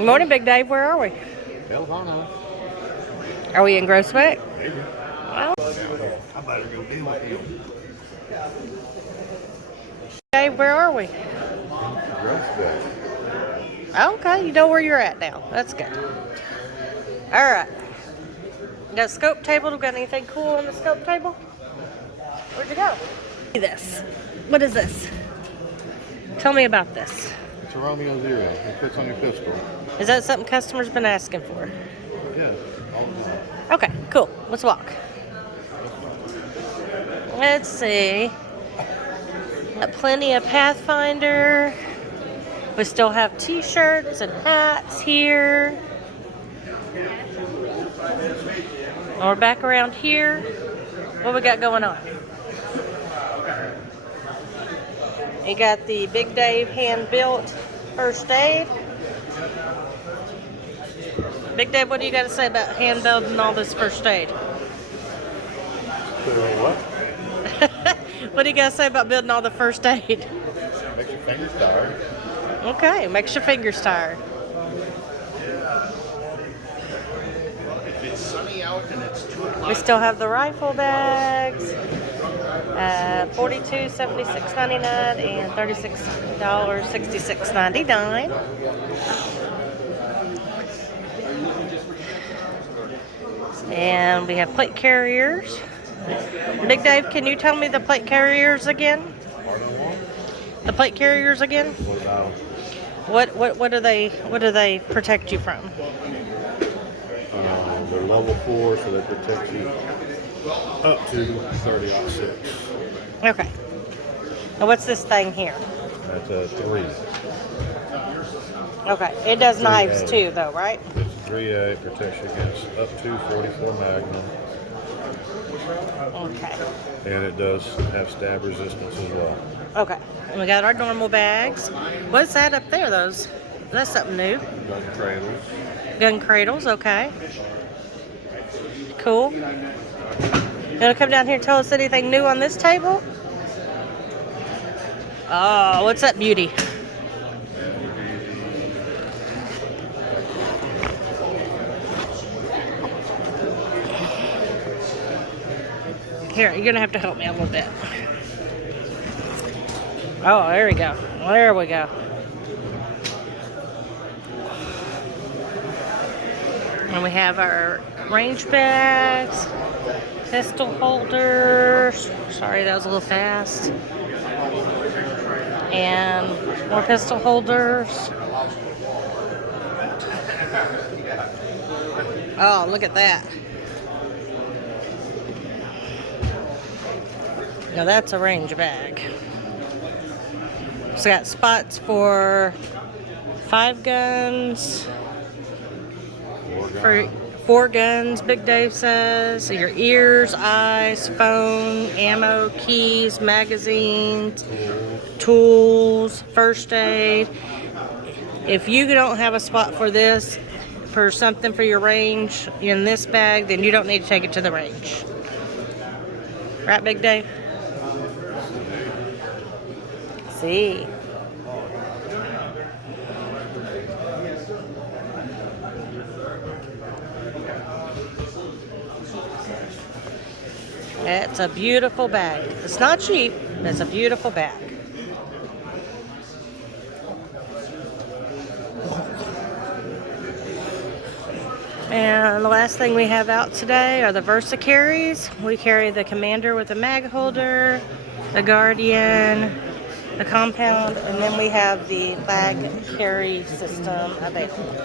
Good morning, Big Dave. Where are we? Hell's on us. Are we in Groesbeck? Maybe. Well, I better go deal with him. Dave, where are we? Groesbeck. Okay, you know where you're at now. That's good. All right. Got a scope table. Got anything cool on the scope table? Where'd you go? This. What is this? Tell me about this. It's a Romeo Zero. It fits on your pistol. Is that something customers been asking for? Yeah, all the time. Okay, cool. Let's walk. Let's see. Got plenty of Pathfinder. We still have t-shirts and hats here. And we're back around here. What we got going on? You got the Big Dave hand-built first aid. Big Dave, what do you got to say about hand-building all this first aid? What? What do you got to say about building all the first aid? Makes your fingers tired. Okay, makes your fingers tired. If it's sunny out and it's 2 o'clock. We still have the rifle bags. $42, $76.99 and $36, $66.99. And we have plate carriers. Big Dave, can you tell me the plate carriers again? The plate carriers again? What do they protect you from? They're level 4, so they protect you up to 30-06. Okay. Now what's this thing here? That's a 3. Okay. It does 3A. knives too, though, right? It's 3A. It protects you against up to 44 Magnum. Okay. And it does have stab resistance as well. Okay. And we got our normal bags. What's that up there, those? That's something new. Gun cradles. Gun cradles, okay. Cool. You want to come down here and tell us anything new on this table? Oh, what's that beauty? Here, you're going to have to help me a little bit. Oh, there we go. There we go. And we have our range bags, pistol holders. Sorry, that was a little fast. And more pistol holders. Oh, look at that. Now that's a range bag. It's got spots for 5 guns. 4 guns, Big Dave says. So your ears, eyes, phone, ammo, keys, magazines, tools, first aid. If you don't have a spot for this, for something for your range in this bag, then you don't need to take it to the range. Right, Big Dave? See. It's a beautiful bag. It's not cheap, but it's a beautiful bag. And the last thing we have out today are the Versa carries. We carry the Commander with the mag holder, the Guardian, the Compound, and then we have the flag carry system available.